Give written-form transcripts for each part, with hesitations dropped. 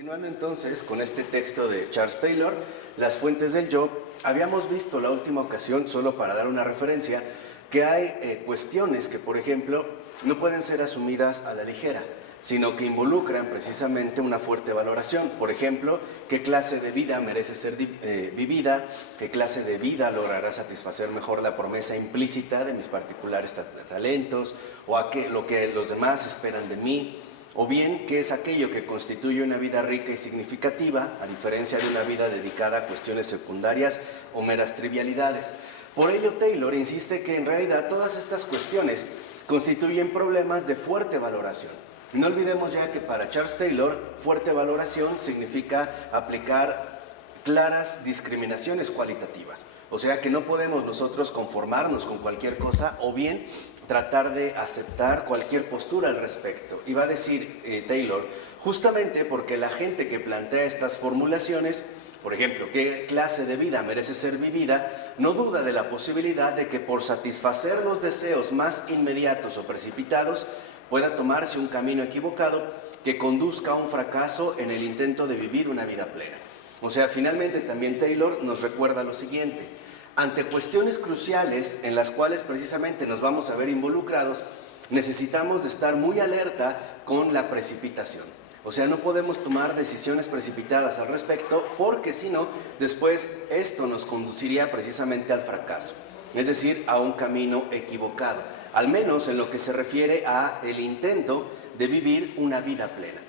Continuando entonces con este texto de Charles Taylor, Las fuentes del yo, habíamos visto la última ocasión, solo para dar una referencia, que hay cuestiones que, por ejemplo, no pueden ser asumidas a la ligera, sino que involucran precisamente una fuerte valoración. Por ejemplo, qué clase de vida merece ser vivida, qué clase de vida logrará satisfacer mejor la promesa implícita de mis particulares talentos, o lo que los demás esperan de mí, o bien qué es aquello que constituye una vida rica y significativa, a diferencia de una vida dedicada a cuestiones secundarias o meras trivialidades. Por ello, Taylor insiste que en realidad todas estas cuestiones constituyen problemas de fuerte valoración. No olvidemos ya que para Charles Taylor, fuerte valoración significa aplicar claras discriminaciones cualitativas. O sea que no podemos nosotros conformarnos con cualquier cosa o bien tratar de aceptar cualquier postura al respecto. Y va a decir Taylor, justamente porque la gente que plantea estas formulaciones, por ejemplo, ¿qué clase de vida merece ser vivida?, no duda de la posibilidad de que por satisfacer los deseos más inmediatos o precipitados pueda tomarse un camino equivocado que conduzca a un fracaso en el intento de vivir una vida plena. O sea, finalmente también Taylor nos recuerda lo siguiente: ante cuestiones cruciales en las cuales precisamente nos vamos a ver involucrados, necesitamos de estar muy alerta con la precipitación. O sea, no podemos tomar decisiones precipitadas al respecto, porque si no, después esto nos conduciría precisamente al fracaso, es decir, a un camino equivocado, al menos en lo que se refiere a el intento de vivir una vida plena.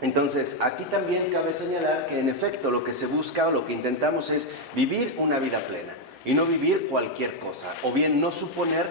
Entonces, aquí también cabe señalar que en efecto lo que se busca o lo que intentamos es vivir una vida plena y no vivir cualquier cosa, o bien no suponer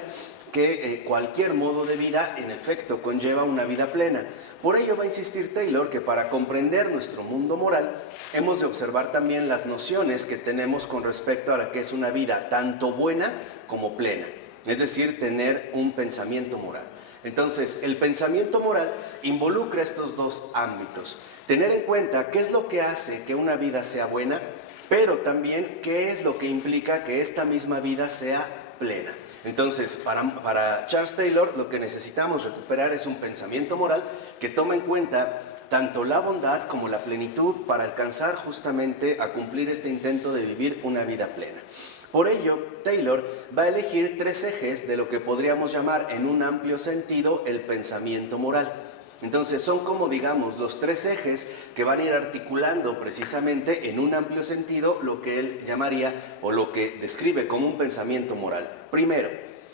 que cualquier modo de vida en efecto conlleva una vida plena. Por ello va a insistir Taylor que para comprender nuestro mundo moral hemos de observar también las nociones que tenemos con respecto a la que es una vida tanto buena como plena, es decir, tener un pensamiento moral. Entonces, el pensamiento moral involucra estos dos ámbitos: tener en cuenta qué es lo que hace que una vida sea buena, pero también qué es lo que implica que esta misma vida sea plena. Entonces, para Charles Taylor, lo que necesitamos recuperar es un pensamiento moral que toma en cuenta tanto la bondad como la plenitud para alcanzar justamente a cumplir este intento de vivir una vida plena. Por ello, Taylor va a elegir tres ejes de lo que podríamos llamar en un amplio sentido el pensamiento moral. Entonces son como, digamos, los tres ejes que van a ir articulando precisamente en un amplio sentido lo que él llamaría o lo que describe como un pensamiento moral. Primero,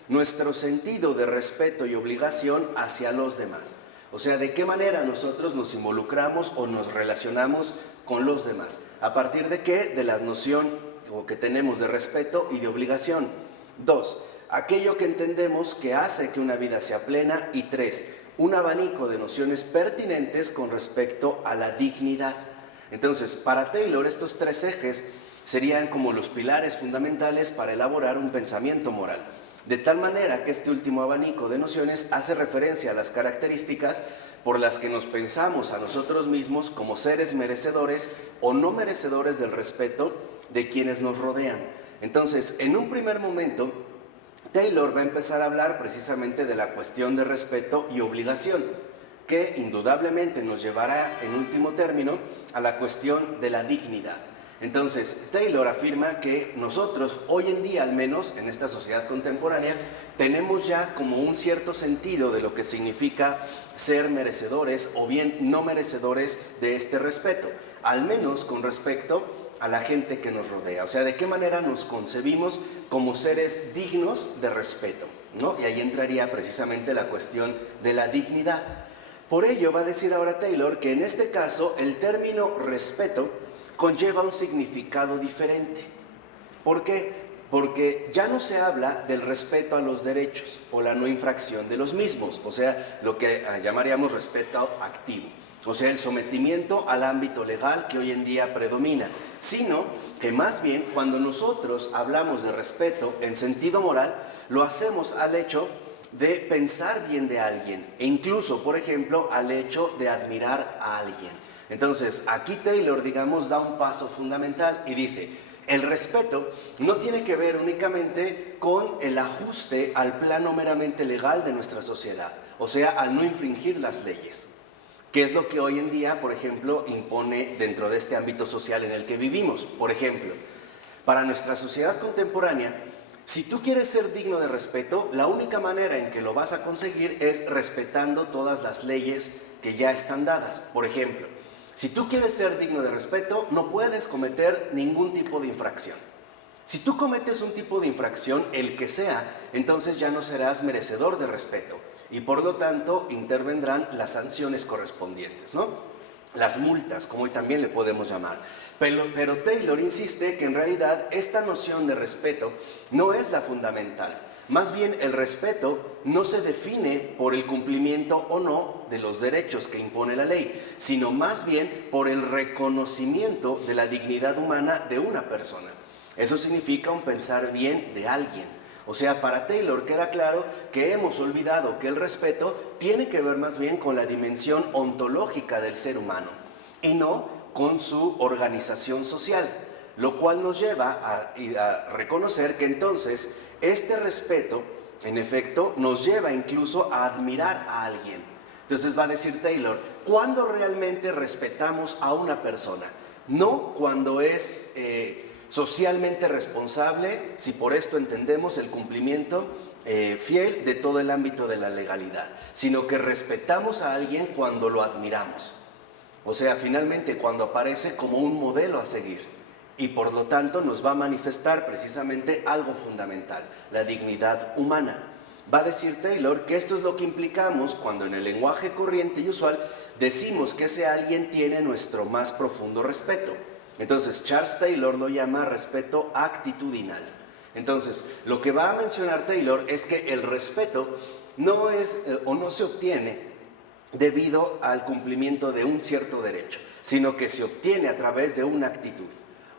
nuestro sentido de respeto y obligación hacia los demás. O sea, de qué manera nosotros nos involucramos o nos relacionamos con los demás. ¿A partir de qué? De la noción que tenemos de respeto y de obligación. 2. Aquello que entendemos que hace que una vida sea plena. Y 3. Un abanico de nociones pertinentes con respecto a la dignidad. Entonces, para Taylor, estos tres ejes serían como los pilares fundamentales para elaborar un pensamiento moral. De tal manera que este último abanico de nociones hace referencia a las características por las que nos pensamos a nosotros mismos como seres merecedores o no merecedores del respeto de quienes nos rodean. Entonces, en un primer momento, Taylor va a empezar a hablar precisamente de la cuestión de respeto y obligación, que indudablemente nos llevará en último término a la cuestión de la dignidad. Entonces, Taylor afirma que nosotros, hoy en día al menos, en esta sociedad contemporánea, tenemos ya como un cierto sentido de lo que significa ser merecedores o bien no merecedores de este respeto, al menos con respecto a la gente que nos rodea. O sea, de qué manera nos concebimos como seres dignos de respeto, ¿no? Y ahí entraría precisamente la cuestión de la dignidad. Por ello va a decir ahora Taylor que en este caso el término respeto conlleva un significado diferente. ¿Por qué? Porque ya no se habla del respeto a los derechos o la no infracción de los mismos, o sea, lo que llamaríamos respeto activo, o sea, el sometimiento al ámbito legal que hoy en día predomina, sino que más bien cuando nosotros hablamos de respeto en sentido moral, lo hacemos al hecho de pensar bien de alguien e incluso, por ejemplo, al hecho de admirar a alguien. Entonces, aquí Taylor, digamos, da un paso fundamental y dice: el respeto no tiene que ver únicamente con el ajuste al plano meramente legal de nuestra sociedad, o sea, al no infringir las leyes. ¿Qué es lo que hoy en día, por ejemplo, impone dentro de este ámbito social en el que vivimos? Por ejemplo, para nuestra sociedad contemporánea, si tú quieres ser digno de respeto, la única manera en que lo vas a conseguir es respetando todas las leyes que ya están dadas. Por ejemplo, si tú quieres ser digno de respeto, no puedes cometer ningún tipo de infracción. Si tú cometes un tipo de infracción, el que sea, entonces ya no serás merecedor de respeto y por lo tanto intervendrán las sanciones correspondientes, ¿no? Las multas, como hoy también le podemos llamar. Pero Taylor insiste que en realidad esta noción de respeto no es la fundamental. Más bien el respeto no se define por el cumplimiento o no de los derechos que impone la ley, sino más bien por el reconocimiento de la dignidad humana de una persona. Eso significa un pensar bien de alguien. O sea, para Taylor queda claro que hemos olvidado que el respeto tiene que ver más bien con la dimensión ontológica del ser humano y no con su organización social, lo cual nos lleva a reconocer que entonces este respeto, en efecto, nos lleva incluso a admirar a alguien. Entonces va a decir Taylor, ¿cuándo realmente respetamos a una persona? No cuando es socialmente responsable, si por esto entendemos el cumplimiento fiel de todo el ámbito de la legalidad, sino que respetamos a alguien cuando lo admiramos. O sea, finalmente cuando aparece como un modelo a seguir y por lo tanto nos va a manifestar precisamente algo fundamental, la dignidad humana. Va a decir Taylor que esto es lo que implicamos cuando en el lenguaje corriente y usual decimos que ese alguien tiene nuestro más profundo respeto. Entonces, Charles Taylor lo llama respeto actitudinal. Entonces, lo que va a mencionar Taylor es que el respeto no es o no se obtiene debido al cumplimiento de un cierto derecho, sino que se obtiene a través de una actitud.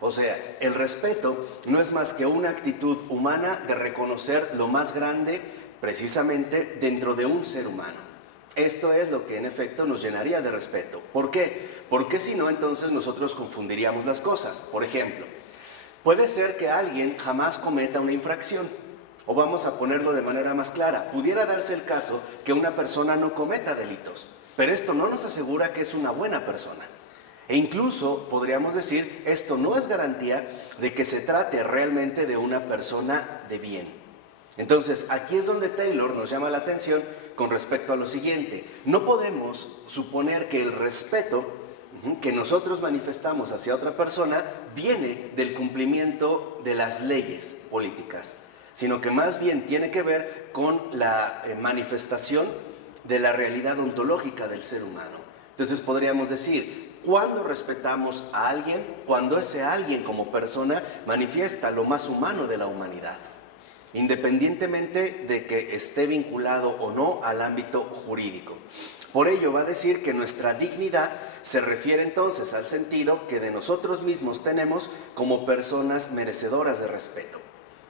O sea, el respeto no es más que una actitud humana de reconocer lo más grande precisamente dentro de un ser humano. Esto es lo que en efecto nos llenaría de respeto. ¿Por qué? Porque si no, entonces nosotros confundiríamos las cosas. Por ejemplo, puede ser que alguien jamás cometa una infracción. O vamos a ponerlo de manera más clara, pudiera darse el caso que una persona no cometa delitos, pero esto no nos asegura que es una buena persona. E incluso podríamos decir, esto no es garantía de que se trate realmente de una persona de bien. Entonces, aquí es donde Taylor nos llama la atención con respecto a lo siguiente. No podemos suponer que el respeto que nosotros manifestamos hacia otra persona viene del cumplimiento de las leyes políticas, sino que más bien tiene que ver con la manifestación de la realidad ontológica del ser humano. Entonces podríamos decir, ¿cuándo respetamos a alguien? Cuando ese alguien como persona manifiesta lo más humano de la humanidad, independientemente de que esté vinculado o no al ámbito jurídico. Por ello va a decir que nuestra dignidad se refiere entonces al sentido que de nosotros mismos tenemos como personas merecedoras de respeto.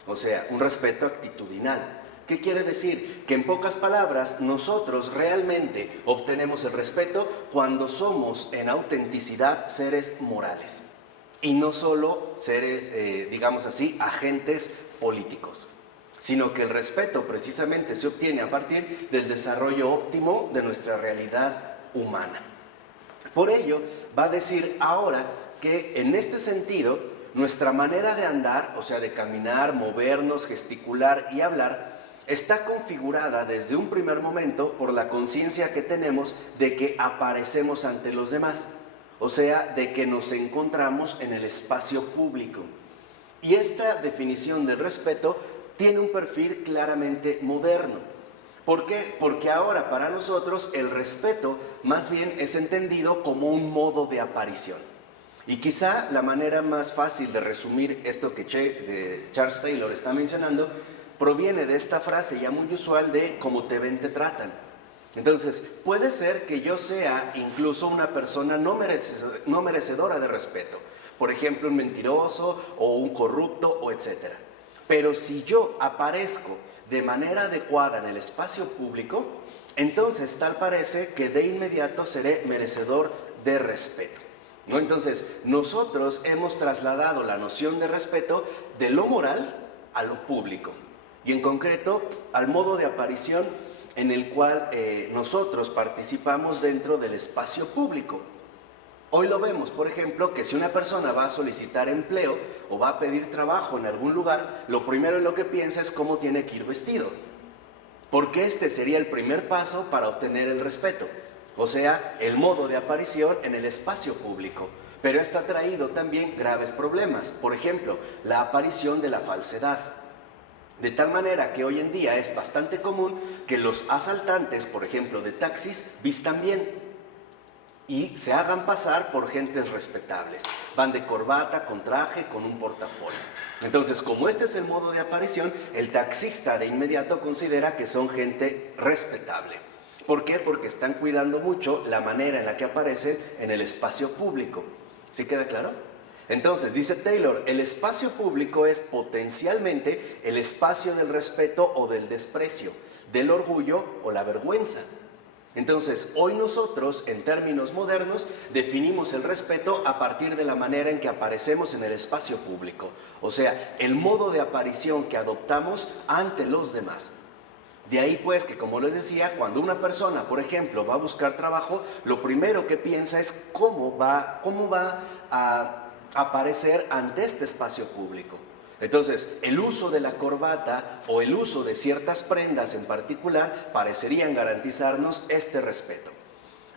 O sea, un respeto actitudinal. ¿Qué quiere decir? Que en pocas palabras, nosotros realmente obtenemos el respeto cuando somos en autenticidad seres morales y no solo seres, digamos así, agentes políticos, sino que el respeto precisamente se obtiene a partir del desarrollo óptimo de nuestra realidad humana. Por ello, va a decir ahora que en este sentido, nuestra manera de andar, o sea, de caminar, movernos, gesticular y hablar, está configurada desde un primer momento por la conciencia que tenemos de que aparecemos ante los demás, o sea, de que nos encontramos en el espacio público. Y esta definición del respeto tiene un perfil claramente moderno. ¿Por qué? Porque ahora para nosotros el respeto más bien es entendido como un modo de aparición. Y quizá la manera más fácil de resumir esto que Charles Taylor está mencionando proviene de esta frase ya muy usual de "como te ven, te tratan". Entonces, puede ser que yo sea incluso una persona no merecedora de respeto, por ejemplo, un mentiroso o un corrupto o etcétera. Pero si yo aparezco de manera adecuada en el espacio público, entonces tal parece que de inmediato seré merecedor de respeto, ¿no? Entonces, nosotros hemos trasladado la noción de respeto de lo moral a lo público y en concreto al modo de aparición en el cual nosotros participamos dentro del espacio público. Hoy lo vemos, por ejemplo, que si una persona va a solicitar empleo o va a pedir trabajo en algún lugar, lo primero en lo que piensa es cómo tiene que ir vestido, porque este sería el primer paso para obtener el respeto, o sea, el modo de aparición en el espacio público. Pero esto ha traído también graves problemas, por ejemplo, la aparición de la falsedad. De tal manera que hoy en día es bastante común que los asaltantes, por ejemplo, de taxis, vistan bien y se hagan pasar por gentes respetables. Van de corbata, con traje, con un portafolio. Entonces, como este es el modo de aparición, el taxista de inmediato considera que son gente respetable. ¿Por qué? Porque están cuidando mucho la manera en la que aparecen en el espacio público. ¿Sí queda claro? Entonces, dice Taylor, el espacio público es potencialmente el espacio del respeto o del desprecio, del orgullo o la vergüenza. Entonces, hoy nosotros, en términos modernos, definimos el respeto a partir de la manera en que aparecemos en el espacio público. O sea, el modo de aparición que adoptamos ante los demás. De ahí pues que, como les decía, cuando una persona, por ejemplo, va a buscar trabajo, lo primero que piensa es cómo va a aparecer ante este espacio público. Entonces, el uso de la corbata o el uso de ciertas prendas en particular parecerían garantizarnos este respeto.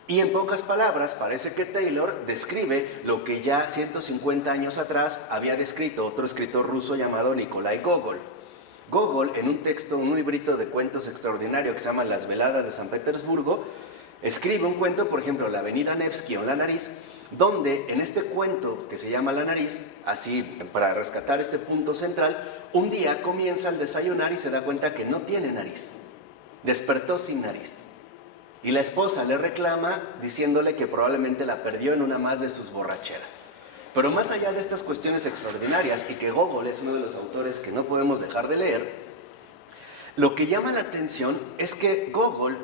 Y en pocas palabras, parece que Taylor describe lo que ya 150 años atrás había descrito otro escritor ruso llamado Nikolai Gogol. Gogol, en un texto, un librito de cuentos extraordinario que se llama Las veladas de San Petersburgo, escribe un cuento, por ejemplo, La avenida Nevsky o La nariz, donde en este cuento que se llama La nariz, así para rescatar este punto central, un día comienza al desayunar y se da cuenta que no tiene nariz, despertó sin nariz. Y la esposa le reclama diciéndole que probablemente la perdió en una más de sus borracheras. Pero más allá de estas cuestiones extraordinarias, y que Gogol es uno de los autores que no podemos dejar de leer, lo que llama la atención es que Gogol,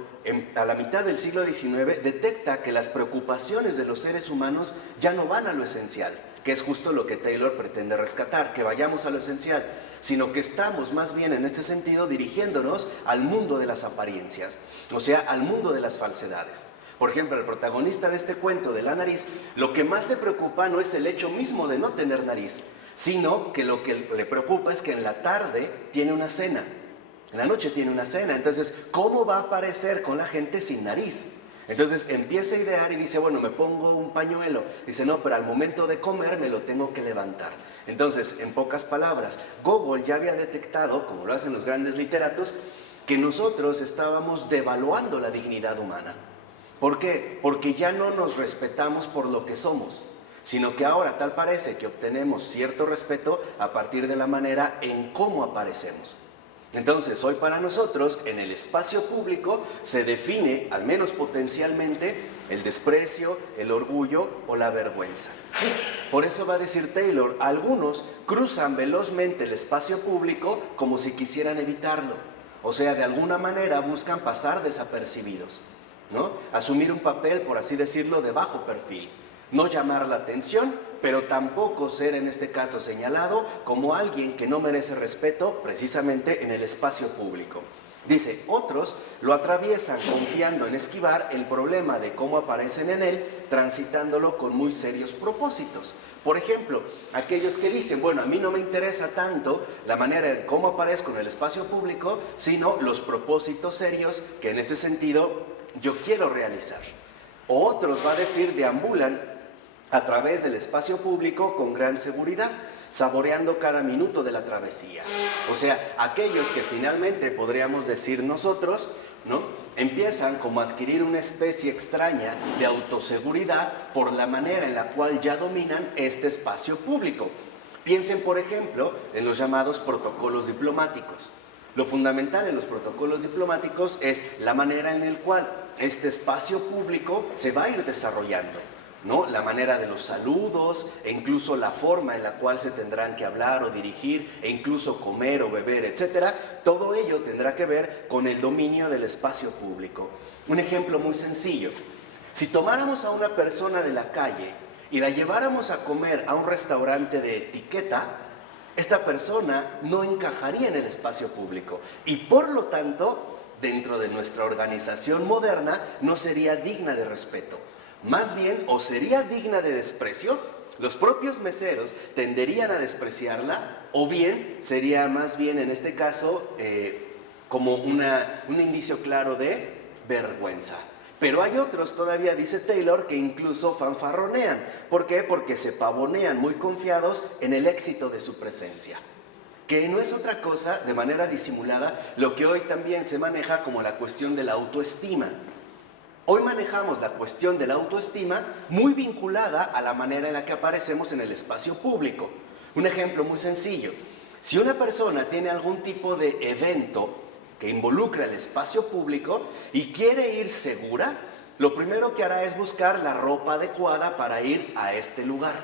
a la mitad del siglo XIX, detecta que las preocupaciones de los seres humanos ya no van a lo esencial, que es justo lo que Taylor pretende rescatar, que vayamos a lo esencial, sino que estamos más bien en este sentido dirigiéndonos al mundo de las apariencias, o sea, al mundo de las falsedades. Por ejemplo, el protagonista de este cuento de La nariz, lo que más le preocupa no es el hecho mismo de no tener nariz, sino que lo que le preocupa es que en la tarde tiene una cena. En la noche tiene una cena, entonces, ¿cómo va a aparecer con la gente sin nariz? Entonces empieza a idear y dice, bueno, me pongo un pañuelo. Dice, no, pero al momento de comer me lo tengo que levantar. Entonces, en pocas palabras, Gogol ya había detectado, como lo hacen los grandes literatos, que nosotros estábamos devaluando la dignidad humana. ¿Por qué? Porque ya no nos respetamos por lo que somos, sino que ahora tal parece que obtenemos cierto respeto a partir de la manera en cómo aparecemos. Entonces, hoy para nosotros, en el espacio público, se define, al menos potencialmente, el desprecio, el orgullo o la vergüenza. Por eso va a decir Taylor, algunos cruzan velozmente el espacio público como si quisieran evitarlo. O sea, de alguna manera buscan pasar desapercibidos, ¿no? Asumir un papel, por así decirlo, de bajo perfil. No llamar la atención, pero tampoco ser en este caso señalado como alguien que no merece respeto precisamente en el espacio público. Dice, otros lo atraviesan confiando en esquivar el problema de cómo aparecen en él, transitándolo con muy serios propósitos. Por ejemplo, aquellos que dicen, bueno, a mí no me interesa tanto la manera en cómo aparezco en el espacio público, sino los propósitos serios que en este sentido yo quiero realizar. O otros, va a decir, deambulan a través del espacio público con gran seguridad, saboreando cada minuto de la travesía. O sea, aquellos que finalmente podríamos decir nosotros, ¿no? Empiezan como a adquirir una especie extraña de autoseguridad por la manera en la cual ya dominan este espacio público. Piensen, por ejemplo, en los llamados protocolos diplomáticos. Lo fundamental en los protocolos diplomáticos es la manera en la cual este espacio público se va a ir desarrollando, ¿no? La manera de los saludos e incluso la forma en la cual se tendrán que hablar o dirigir e incluso comer o beber, etcétera. Todo ello tendrá que ver con el dominio del espacio público. Un ejemplo muy sencillo. Si tomáramos a una persona de la calle y la lleváramos a comer a un restaurante de etiqueta, esta persona no encajaría en el espacio público y por lo tanto dentro de nuestra organización moderna no sería digna de respeto. Más bien, o sería digna de desprecio, los propios meseros tenderían a despreciarla, o bien sería más bien en este caso como un indicio claro de vergüenza. Pero hay otros, todavía dice Taylor, que incluso fanfarronean. ¿Por qué? Porque se pavonean muy confiados en el éxito de su presencia. Que no es otra cosa, de manera disimulada, lo que hoy también se maneja como la cuestión de la autoestima. Hoy manejamos la cuestión de la autoestima muy vinculada a la manera en la que aparecemos en el espacio público. Un ejemplo muy sencillo. Si una persona tiene algún tipo de evento que involucra el espacio público y quiere ir segura, lo primero que hará es buscar la ropa adecuada para ir a este lugar,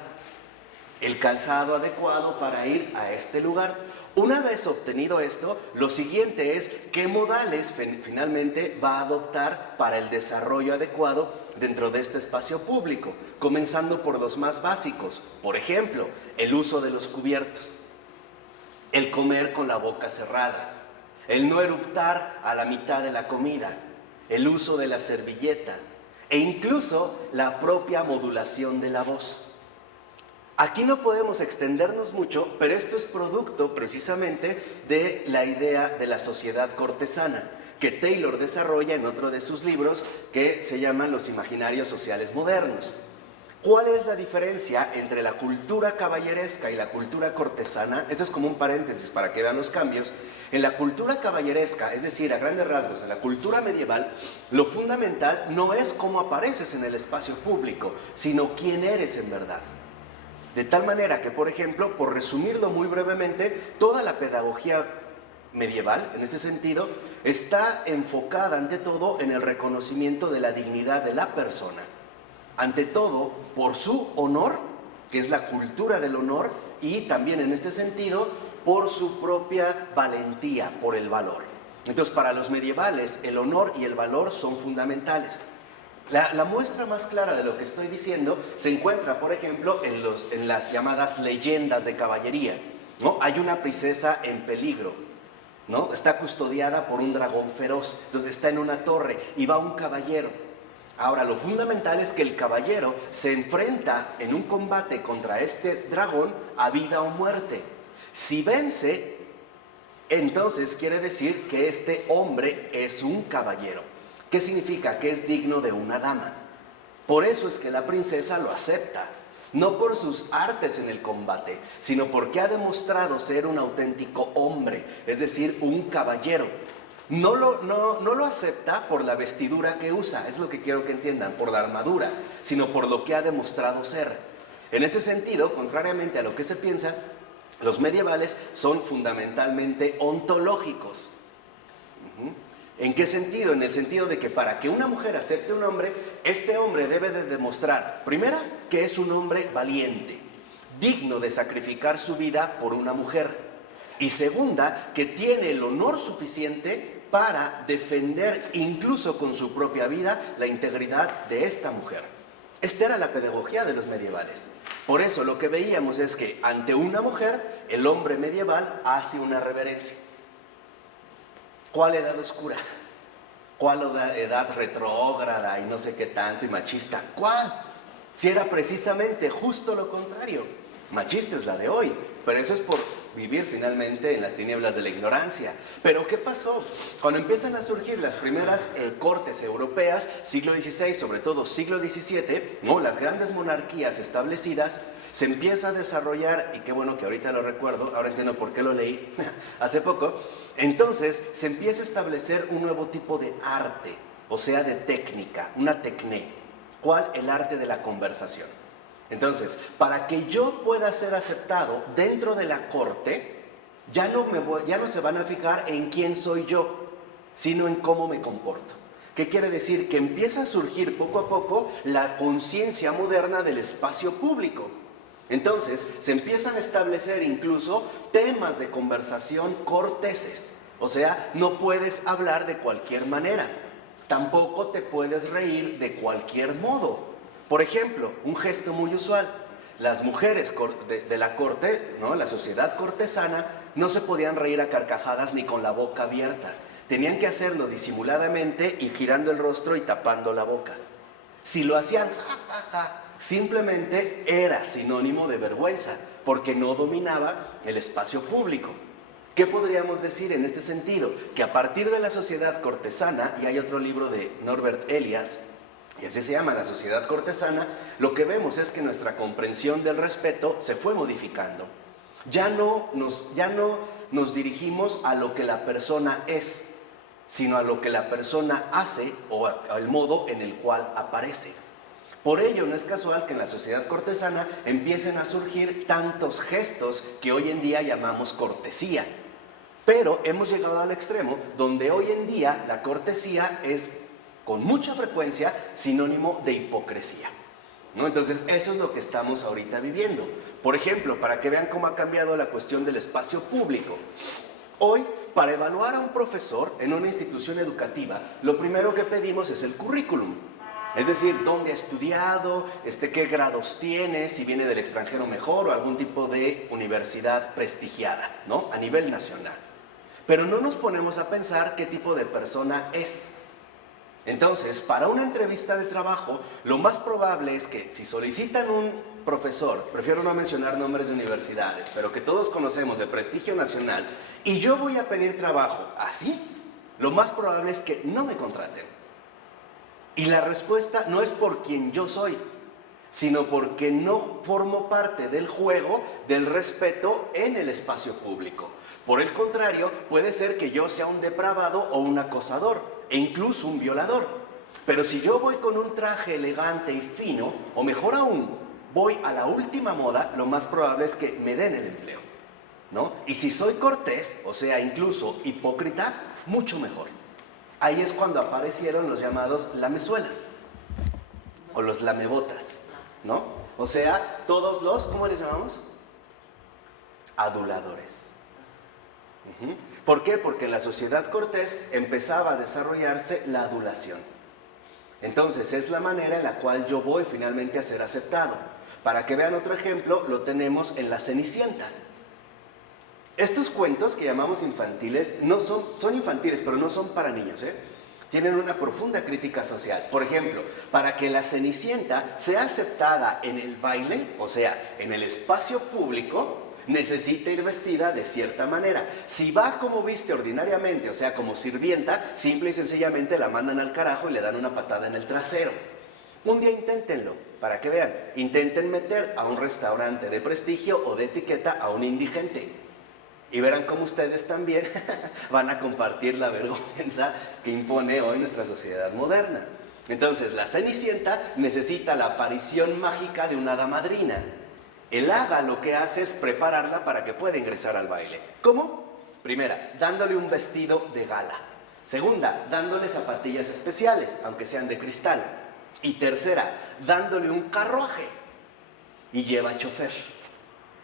el calzado adecuado para ir a este lugar. Una vez obtenido esto, lo siguiente es qué modales finalmente va a adoptar para el desarrollo adecuado dentro de este espacio público, comenzando por los más básicos. Por ejemplo, el uso de los cubiertos, el comer con la boca cerrada, el no eructar a la mitad de la comida, el uso de la servilleta e incluso la propia modulación de la voz. Aquí no podemos extendernos mucho, pero esto es producto precisamente de la idea de la sociedad cortesana, que Taylor desarrolla en otro de sus libros que se llaman Los imaginarios sociales modernos. ¿Cuál es la diferencia entre la cultura caballeresca y la cultura cortesana? Esto es como un paréntesis para que vean los cambios. En la cultura caballeresca, es decir, a grandes rasgos, en la cultura medieval, lo fundamental no es cómo apareces en el espacio público, sino quién eres en verdad. De tal manera que, por ejemplo, por resumirlo muy brevemente, toda la pedagogía medieval, en este sentido, está enfocada ante todo en el reconocimiento de la dignidad de la persona. Ante todo, por su honor, que es la cultura del honor, y también en este sentido, por su propia valentía, por el valor. Entonces, para los medievales, el honor y el valor son fundamentales. La muestra más clara de lo que estoy diciendo se encuentra, por ejemplo, en las llamadas leyendas de caballería, ¿no? Hay una princesa en peligro, ¿no? Está custodiada por un dragón feroz, entonces está en una torre y va un caballero. Ahora, lo fundamental es que el caballero se enfrenta en un combate contra este dragón a vida o muerte. Si vence, entonces quiere decir que este hombre es un caballero. ¿Qué significa? Que es digno de una dama. Por eso es que la princesa lo acepta, no por sus artes en el combate, sino porque ha demostrado ser un auténtico hombre, es decir, un caballero. No lo acepta por la vestidura que usa, es lo que quiero que entiendan, por la armadura, sino por lo que ha demostrado ser. En este sentido, contrariamente a lo que se piensa, los medievales son fundamentalmente ontológicos. ¿En qué sentido? En el sentido de que para que una mujer acepte a un hombre, este hombre debe de demostrar, primera, que es un hombre valiente, digno de sacrificar su vida por una mujer, y segunda, que tiene el honor suficiente para defender, incluso con su propia vida, la integridad de esta mujer. Esta era la pedagogía de los medievales. Por eso lo que veíamos es que ante una mujer, el hombre medieval hace una reverencia. ¿Cuál edad oscura? ¿Cuál edad retrógrada y no sé qué tanto y machista? ¿Cuál? Si era precisamente justo lo contrario. Machista es la de hoy, pero eso es por vivir finalmente en las tinieblas de la ignorancia. Pero ¿qué pasó? Cuando empiezan a surgir las primeras cortes europeas, siglo XVI, sobre todo siglo XVII, ¿no? Las grandes monarquías establecidas, se empieza a desarrollar, y qué bueno que ahorita lo recuerdo, ahora entiendo por qué lo leí hace poco. Entonces se empieza a establecer un nuevo tipo de arte, o sea, de técnica, una tecné. ¿Cuál? El arte de la conversación. Entonces, para que yo pueda ser aceptado dentro de la corte, ya no se van a fijar en quién soy yo, sino en cómo me comporto. ¿Qué quiere decir? Que empieza a surgir poco a poco la conciencia moderna del espacio público. Entonces, se empiezan a establecer incluso temas de conversación corteses. O sea, no puedes hablar de cualquier manera. Tampoco te puedes reír de cualquier modo. Por ejemplo, un gesto muy usual. Las mujeres de la corte, ¿no? La sociedad cortesana, no se podían reír a carcajadas ni con la boca abierta. Tenían que hacerlo disimuladamente y girando el rostro y tapando la boca. Si lo hacían simplemente era sinónimo de vergüenza, porque no dominaba el espacio público. ¿Qué podríamos decir en este sentido? Que a partir de la sociedad cortesana, y hay otro libro de Norbert Elias, y así se llama La sociedad cortesana, lo que vemos es que nuestra comprensión del respeto se fue modificando. Ya no nos dirigimos a lo que la persona es, sino a lo que la persona hace o al modo en el cual aparece. Por ello no es casual que en la sociedad cortesana empiecen a surgir tantos gestos que hoy en día llamamos cortesía. Pero hemos llegado al extremo donde hoy en día la cortesía es con mucha frecuencia sinónimo de hipocresía, ¿no? Entonces eso es lo que estamos ahorita viviendo. Por ejemplo, para que vean cómo ha cambiado la cuestión del espacio público. Hoy, para evaluar a un profesor en una institución educativa, lo primero que pedimos es el currículum. Es decir, dónde ha estudiado, qué grados tiene, si viene del extranjero mejor o algún tipo de universidad prestigiada, ¿no? A nivel nacional. Pero no nos ponemos a pensar qué tipo de persona es. Entonces, para una entrevista de trabajo, lo más probable es que si solicitan un profesor, prefiero no mencionar nombres de universidades, pero que todos conocemos de prestigio nacional, y yo voy a pedir trabajo así, lo más probable es que no me contraten. Y la respuesta no es por quien yo soy, sino porque no formo parte del juego del respeto en el espacio público. Por el contrario, puede ser que yo sea un depravado o un acosador, e incluso un violador. Pero si yo voy con un traje elegante y fino, o mejor aún, voy a la última moda, lo más probable es que me den el empleo, ¿no? Y si soy cortés, o sea, incluso hipócrita, mucho mejor. Ahí es cuando aparecieron los llamados lamezuelas, o los lamebotas, ¿no? O sea, todos los, ¿cómo les llamamos? Aduladores. ¿Por qué? Porque en la sociedad cortés empezaba a desarrollarse la adulación. Entonces es la manera en la cual yo voy finalmente a ser aceptado. Para que vean otro ejemplo, lo tenemos en La Cenicienta. Estos cuentos que llamamos infantiles son infantiles, pero no son para niños, ¿eh? Tienen una profunda crítica social. Por ejemplo, para que la Cenicienta sea aceptada en el baile, o sea, en el espacio público, necesita ir vestida de cierta manera. Si va como viste ordinariamente, o sea, como sirvienta, simple y sencillamente la mandan al carajo y le dan una patada en el trasero. Un día inténtenlo, para que vean. Intenten meter a un restaurante de prestigio o de etiqueta a un indigente. Y verán cómo ustedes también van a compartir la vergüenza que impone hoy nuestra sociedad moderna. Entonces, la Cenicienta necesita la aparición mágica de una hada madrina. El hada lo que hace es prepararla para que pueda ingresar al baile. ¿Cómo? Primera, dándole un vestido de gala. Segunda, dándole zapatillas especiales, aunque sean de cristal. Y tercera, dándole un carruaje. Y lleva chofer.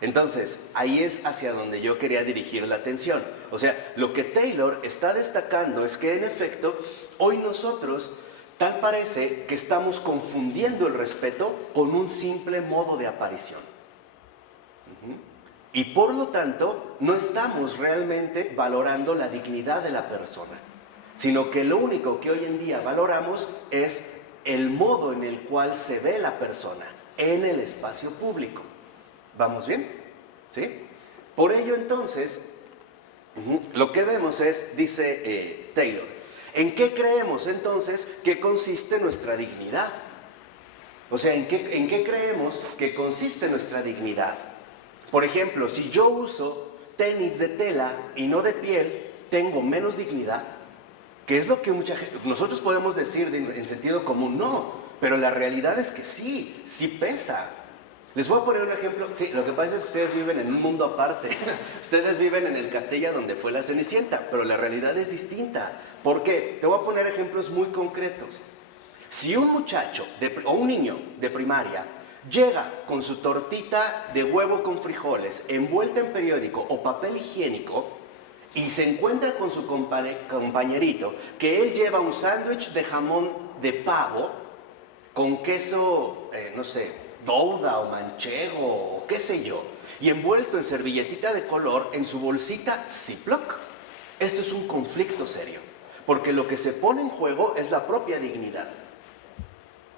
Entonces, ahí es hacia donde yo quería dirigir la atención. O sea, lo que Taylor está destacando es que, en efecto, hoy nosotros, tal parece que estamos confundiendo el respeto con un simple modo de aparición. Y por lo tanto, no estamos realmente valorando la dignidad de la persona, sino que lo único que hoy en día valoramos es el modo en el cual se ve la persona en el espacio público. ¿Vamos bien? ¿Sí? Por ello, entonces, lo que vemos es, dice Taylor, ¿en qué creemos entonces que consiste nuestra dignidad? O sea, ¿en qué creemos que consiste nuestra dignidad? Por ejemplo, si yo uso tenis de tela y no de piel, ¿tengo menos dignidad? Que es lo que mucha gente, nosotros podemos decir en sentido común, no, pero la realidad es que sí pesa. Les voy a poner un ejemplo. Sí, lo que pasa es que ustedes viven en un mundo aparte. Ustedes viven en el Castilla donde fue la Cenicienta, pero la realidad es distinta. ¿Por qué? Te voy a poner ejemplos muy concretos. Si un muchacho o un niño de primaria llega con su tortita de huevo con frijoles envuelta en periódico o papel higiénico y se encuentra con su compañerito que él lleva un sándwich de jamón de pavo con queso, no sé, Gouda o manchego o qué sé yo, y envuelto en servilletita de color en su bolsita Ziploc, esto es un conflicto serio. porque lo que se pone en juego es la propia dignidad.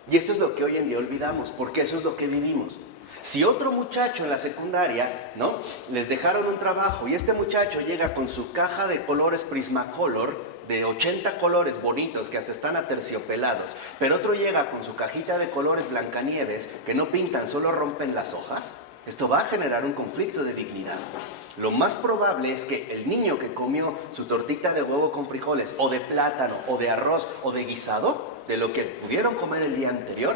Y eso es lo que hoy en día olvidamos, porque eso es lo que vivimos. Si otro muchacho en la secundaria, ¿no?, les dejaron un trabajo y este muchacho llega con su caja de colores Prismacolor, de 80 colores bonitos que hasta están aterciopelados, pero otro llega con su cajita de colores Blancanieves que no pintan, solo rompen las hojas, esto va a generar un conflicto de dignidad. Lo más probable es que el niño que comió su tortita de huevo con frijoles, o de plátano, o de arroz, o de guisado, de lo que pudieron comer el día anterior,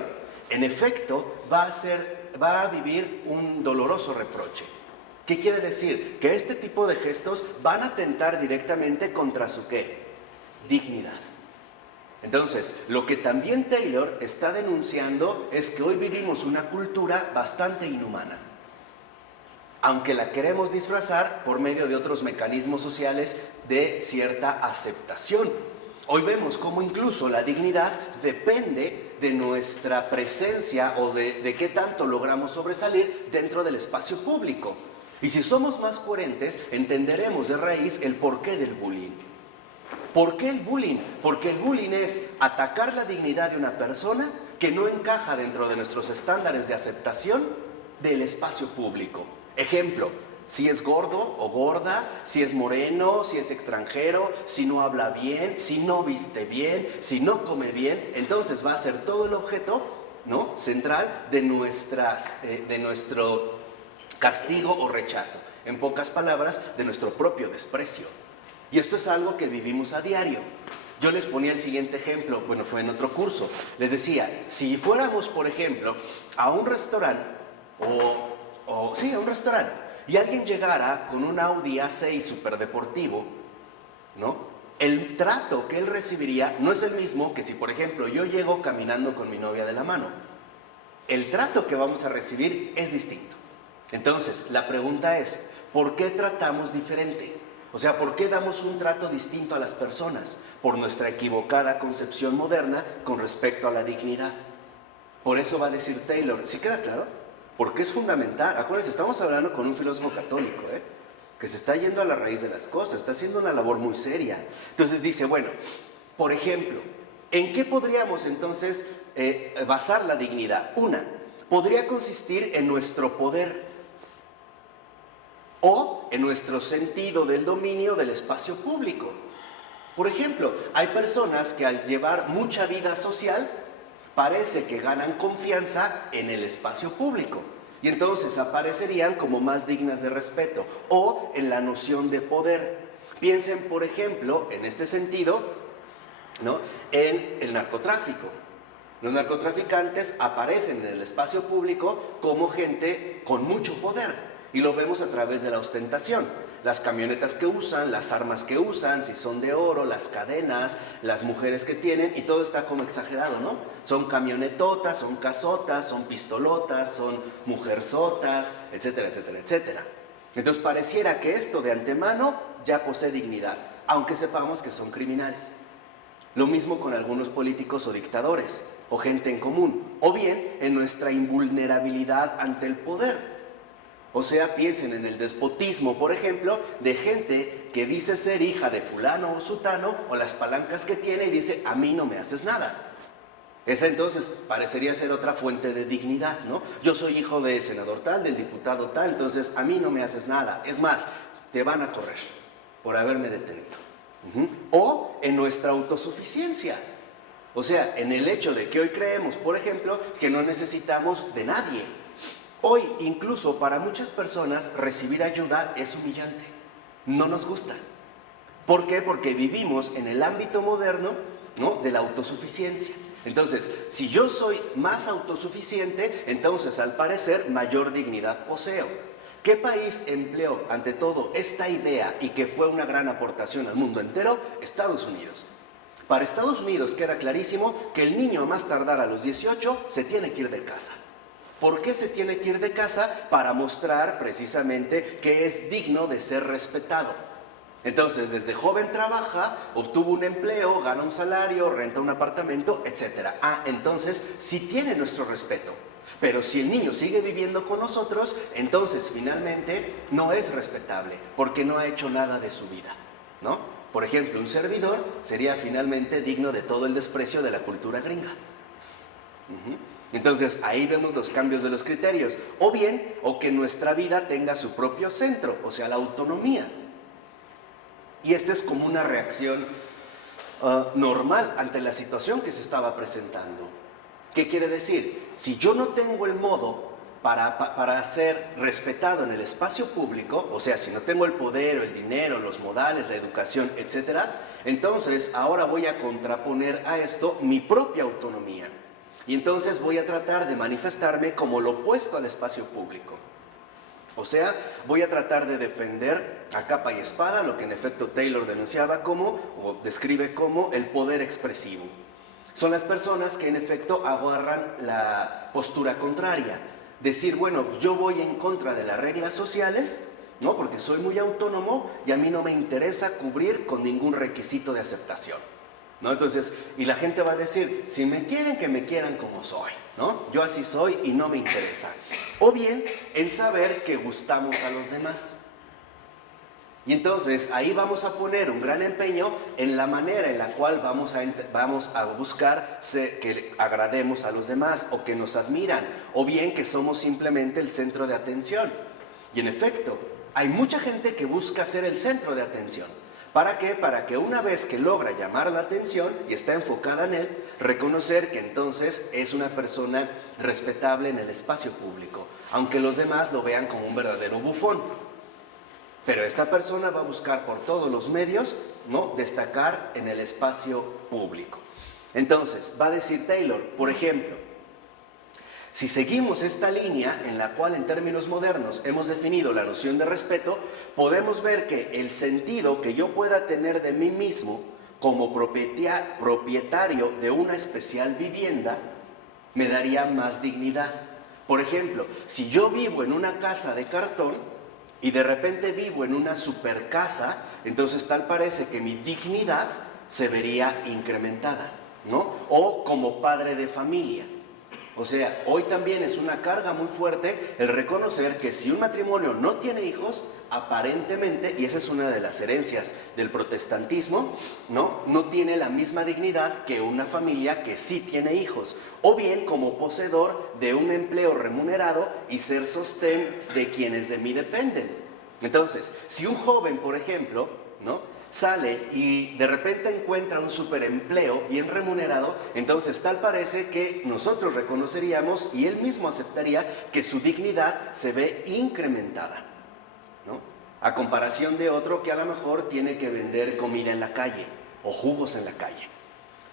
en efecto va a vivir un doloroso reproche. ¿Qué quiere decir? Que este tipo de gestos van a atentar directamente contra su ¿qué? Dignidad. Entonces, lo que también Taylor está denunciando es que hoy vivimos una cultura bastante inhumana, aunque la queremos disfrazar por medio de otros mecanismos sociales de cierta aceptación. Hoy vemos cómo incluso la dignidad depende de nuestra presencia o de qué tanto logramos sobresalir dentro del espacio público. Y si somos más coherentes, entenderemos de raíz el porqué del bullying. ¿Por qué el bullying? Porque el bullying es atacar la dignidad de una persona que no encaja dentro de nuestros estándares de aceptación del espacio público. Ejemplo, si es gordo o gorda, si es moreno, si es extranjero, si no habla bien, si no viste bien, si no come bien, entonces va a ser todo el objeto, ¿no?, central de nuestro castigo o rechazo. En pocas palabras, de nuestro propio desprecio. Y esto es algo que vivimos a diario. Yo les ponía el siguiente ejemplo, bueno, fue en otro curso. Les decía, si fuéramos, por ejemplo, a un restaurante, a un restaurante, y alguien llegara con un Audi A6 superdeportivo, ¿no?, el trato que él recibiría no es el mismo que si, por ejemplo, yo llego caminando con mi novia de la mano. El trato que vamos a recibir es distinto. Entonces, la pregunta es, ¿por qué tratamos diferente? O sea, ¿por qué damos un trato distinto a las personas? Por nuestra equivocada concepción moderna con respecto a la dignidad. Por eso va a decir Taylor, ¿sí queda claro? Porque es fundamental. Acuérdense, estamos hablando con un filósofo católico, que se está yendo a la raíz de las cosas, está haciendo una labor muy seria. Entonces dice, bueno, por ejemplo, ¿en qué podríamos entonces basar la dignidad? Una, podría consistir en nuestro poder o en nuestro sentido del dominio del espacio público. Por ejemplo, hay personas que al llevar mucha vida social parece que ganan confianza en el espacio público y entonces aparecerían como más dignas de respeto, o en la noción de poder. Piensen, por ejemplo, en este sentido, ¿no?, en el narcotráfico. Los narcotraficantes aparecen en el espacio público como gente con mucho poder. Y lo vemos a través de la ostentación. Las camionetas que usan, las armas que usan, si son de oro, las cadenas, las mujeres que tienen, y todo está como exagerado, ¿no? Son camionetotas, son casotas, son pistolotas, son mujerzotas, etcétera, etcétera, etcétera. Entonces pareciera que esto de antemano ya posee dignidad, aunque sepamos que son criminales. Lo mismo con algunos políticos o dictadores, o gente en común, o bien en nuestra invulnerabilidad ante el poder. O sea, piensen en el despotismo, por ejemplo, de gente que dice ser hija de fulano o sutano, o las palancas que tiene y dice, a mí no me haces nada. Esa entonces parecería ser otra fuente de dignidad, ¿no? Yo soy hijo del senador tal, del diputado tal, entonces a mí no me haces nada. Es más, te van a correr por haberme detenido. O en nuestra autosuficiencia. O sea, en el hecho de que hoy creemos, por ejemplo, que no necesitamos de nadie. Hoy, incluso para muchas personas, recibir ayuda es humillante. No nos gusta. ¿Por qué? Porque vivimos en el ámbito moderno, ¿no?, de la autosuficiencia. Entonces, si yo soy más autosuficiente, entonces al parecer mayor dignidad poseo. ¿Qué país empleó ante todo esta idea y que fue una gran aportación al mundo entero? Estados Unidos. Para Estados Unidos queda clarísimo que el niño a más tardar a los 18 se tiene que ir de casa. ¿Por qué se tiene que ir de casa? Para mostrar precisamente que es digno de ser respetado. Entonces, desde joven trabaja, obtuvo un empleo, gana un salario, renta un apartamento, etc. Entonces sí tiene nuestro respeto. Pero si el niño sigue viviendo con nosotros, entonces finalmente no es respetable, porque no ha hecho nada de su vida, ¿no? Por ejemplo, un servidor sería finalmente digno de todo el desprecio de la cultura gringa. Entonces, ahí vemos los cambios de los criterios. O bien, o que nuestra vida tenga su propio centro, o sea, la autonomía. Y esta es como una reacción normal ante la situación que se estaba presentando. ¿Qué quiere decir? Si yo no tengo el modo para ser respetado en el espacio público, o sea, si no tengo el poder o el dinero, los modales, la educación, etc., entonces ahora voy a contraponer a esto mi propia autonomía. Y entonces voy a tratar de manifestarme como lo opuesto al espacio público. O sea, voy a tratar de defender a capa y espada lo que en efecto Taylor denunciaba como, o describe como, el poder expresivo. Son las personas que en efecto agarran la postura contraria. Decir, bueno, yo voy en contra de las reglas sociales, ¿no? Porque soy muy autónomo y a mí no me interesa cubrir con ningún requisito de aceptación, ¿no? Entonces, y la gente va a decir, si me quieren, que me quieran como soy, ¿no? Yo así soy y no me interesa. O bien, en saber que gustamos a los demás. Y entonces, ahí vamos a poner un gran empeño en la manera en la cual vamos a buscar que agrademos a los demás o que nos admiran, o bien que somos simplemente el centro de atención. Y en efecto, hay mucha gente que busca ser el centro de atención. ¿Para qué? Para que una vez que logra llamar la atención y está enfocada en él, reconocer que entonces es una persona respetable en el espacio público, aunque los demás lo vean como un verdadero bufón. Pero esta persona va a buscar por todos los medios, ¿no?, destacar en el espacio público. Entonces, va a decir Taylor, por ejemplo, si seguimos esta línea en la cual en términos modernos hemos definido la noción de respeto, podemos ver que el sentido que yo pueda tener de mí mismo como propietario de una especial vivienda me daría más dignidad. Por ejemplo, si yo vivo en una casa de cartón y de repente vivo en una super casa, entonces tal parece que mi dignidad se vería incrementada, ¿no? O como padre de familia. O sea, hoy también es una carga muy fuerte el reconocer que si un matrimonio no tiene hijos, aparentemente, y esa es una de las herencias del protestantismo, no tiene la misma dignidad que una familia que sí tiene hijos. O bien como poseedor de un empleo remunerado y ser sostén de quienes de mí dependen. Entonces, si un joven, por ejemplo, sale y de repente encuentra un superempleo bien remunerado, entonces tal parece que nosotros reconoceríamos y él mismo aceptaría que su dignidad se ve incrementada, ¿no? A comparación de otro que a lo mejor tiene que vender comida en la calle o jugos en la calle.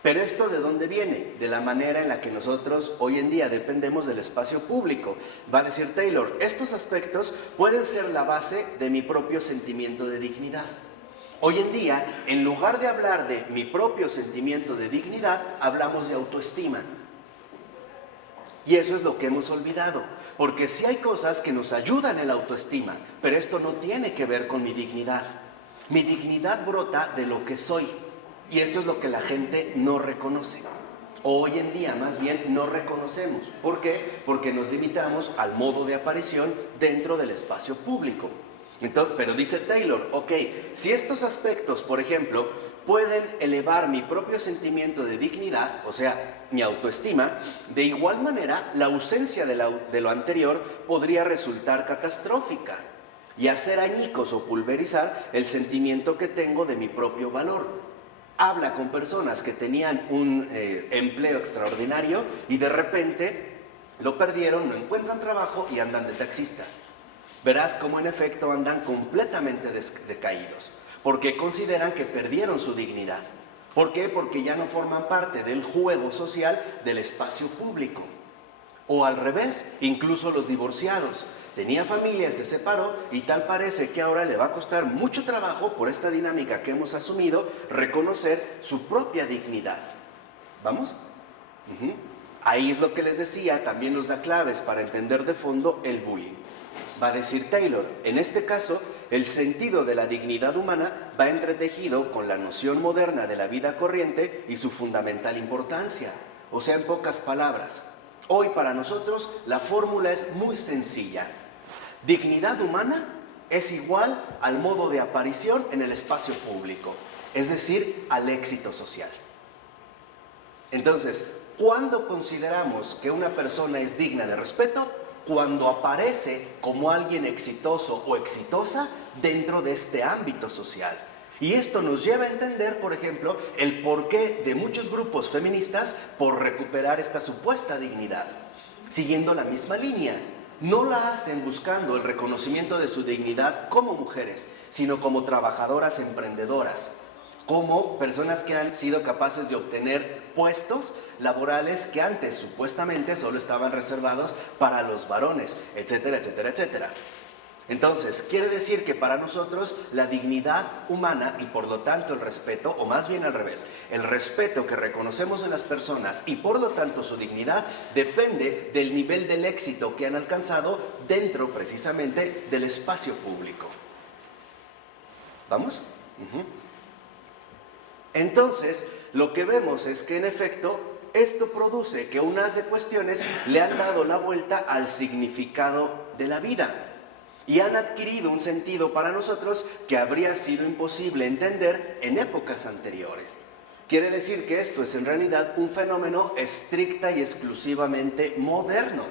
Pero esto ¿de dónde viene? De la manera en la que nosotros hoy en día dependemos del espacio público. Va a decir Taylor, estos aspectos pueden ser la base de mi propio sentimiento de dignidad. Hoy en día, en lugar de hablar de mi propio sentimiento de dignidad, hablamos de autoestima. Y eso es lo que hemos olvidado. Porque sí hay cosas que nos ayudan en la autoestima, pero esto no tiene que ver con mi dignidad. Mi dignidad brota de lo que soy. Y esto es lo que la gente no reconoce. Hoy en día, más bien, no reconocemos. ¿Por qué? Porque nos limitamos al modo de aparición dentro del espacio público. Entonces, pero dice Taylor, ok, si estos aspectos, por ejemplo, pueden elevar mi propio sentimiento de dignidad, o sea, mi autoestima, de igual manera, la ausencia de lo anterior podría resultar catastrófica y hacer añicos o pulverizar el sentimiento que tengo de mi propio valor. Habla con personas que tenían un empleo extraordinario y de repente lo perdieron, no encuentran trabajo y andan de taxistas. Verás cómo en efecto andan completamente decaídos, porque consideran que perdieron su dignidad. ¿Por qué? Porque ya no forman parte del juego social del espacio público. O al revés, incluso los divorciados. Tenía familia, se separó y tal parece que ahora le va a costar mucho trabajo por esta dinámica que hemos asumido reconocer su propia dignidad. ¿Vamos? Ahí es lo que les decía, también nos da claves para entender de fondo el bullying. Va a decir Taylor, en este caso, el sentido de la dignidad humana va entretejido con la noción moderna de la vida corriente y su fundamental importancia. O sea, en pocas palabras, hoy para nosotros la fórmula es muy sencilla. Dignidad humana es igual al modo de aparición en el espacio público. es decir, al éxito social. Entonces, ¿cuándo consideramos que una persona es digna de respeto? Cuando aparece como alguien exitoso o exitosa dentro de este ámbito social. Y esto nos lleva a entender, por ejemplo, el porqué de muchos grupos feministas por recuperar esta supuesta dignidad. Siguiendo la misma línea, no la hacen buscando el reconocimiento de su dignidad como mujeres, sino como trabajadoras emprendedoras, como personas que han sido capaces de obtener puestos laborales que antes supuestamente solo estaban reservados para los varones, etcétera, etcétera, etcétera. Entonces, quiere decir que para nosotros la dignidad humana y por lo tanto el respeto, o más bien al revés, el respeto que reconocemos en las personas y por lo tanto su dignidad depende del nivel del éxito que han alcanzado dentro precisamente del espacio público. ¿Vamos? Entonces, lo que vemos es que en efecto esto produce que un haz de cuestiones le han dado la vuelta al significado de la vida. Y han adquirido un sentido para nosotros que habría sido imposible entender en épocas anteriores. Quiere decir que esto es en realidad un fenómeno estricta y exclusivamente moderno,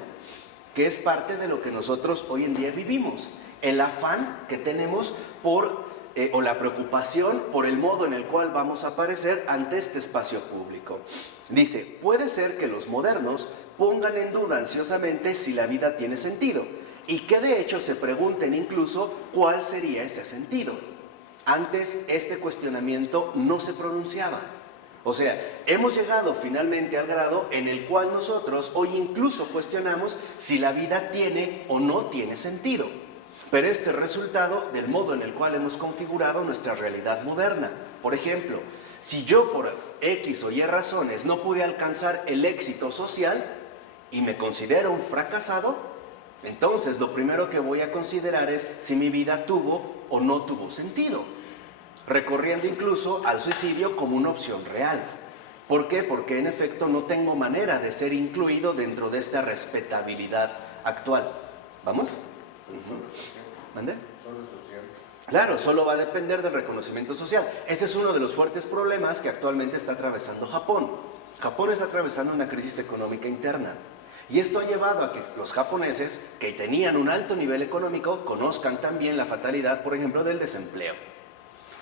que es parte de lo que nosotros hoy en día vivimos. El afán que tenemos o la preocupación por el modo en el cual vamos a aparecer ante este espacio público. Dice, puede ser que los modernos pongan en duda ansiosamente si la vida tiene sentido, y que de hecho se pregunten incluso cuál sería ese sentido. Antes este cuestionamiento no se pronunciaba. O sea, hemos llegado finalmente al grado en el cual nosotros hoy incluso cuestionamos si la vida tiene o no tiene sentido. Pero este es resultado del modo en el cual hemos configurado nuestra realidad moderna. Por ejemplo, si yo por X o Y razones no pude alcanzar el éxito social y me considero un fracasado, entonces lo primero que voy a considerar es si mi vida tuvo o no tuvo sentido, recorriendo incluso al suicidio como una opción real. ¿Por qué? Porque en efecto no tengo manera de ser incluido dentro de esta respetabilidad actual. ¿Vamos? ¿Mande? Solo social. Claro, solo va a depender del reconocimiento social. Este es uno de los fuertes problemas que actualmente está atravesando Japón. Japón está atravesando una crisis económica interna. Y esto ha llevado a que los japoneses, que tenían un alto nivel económico, conozcan también la fatalidad, por ejemplo, del desempleo.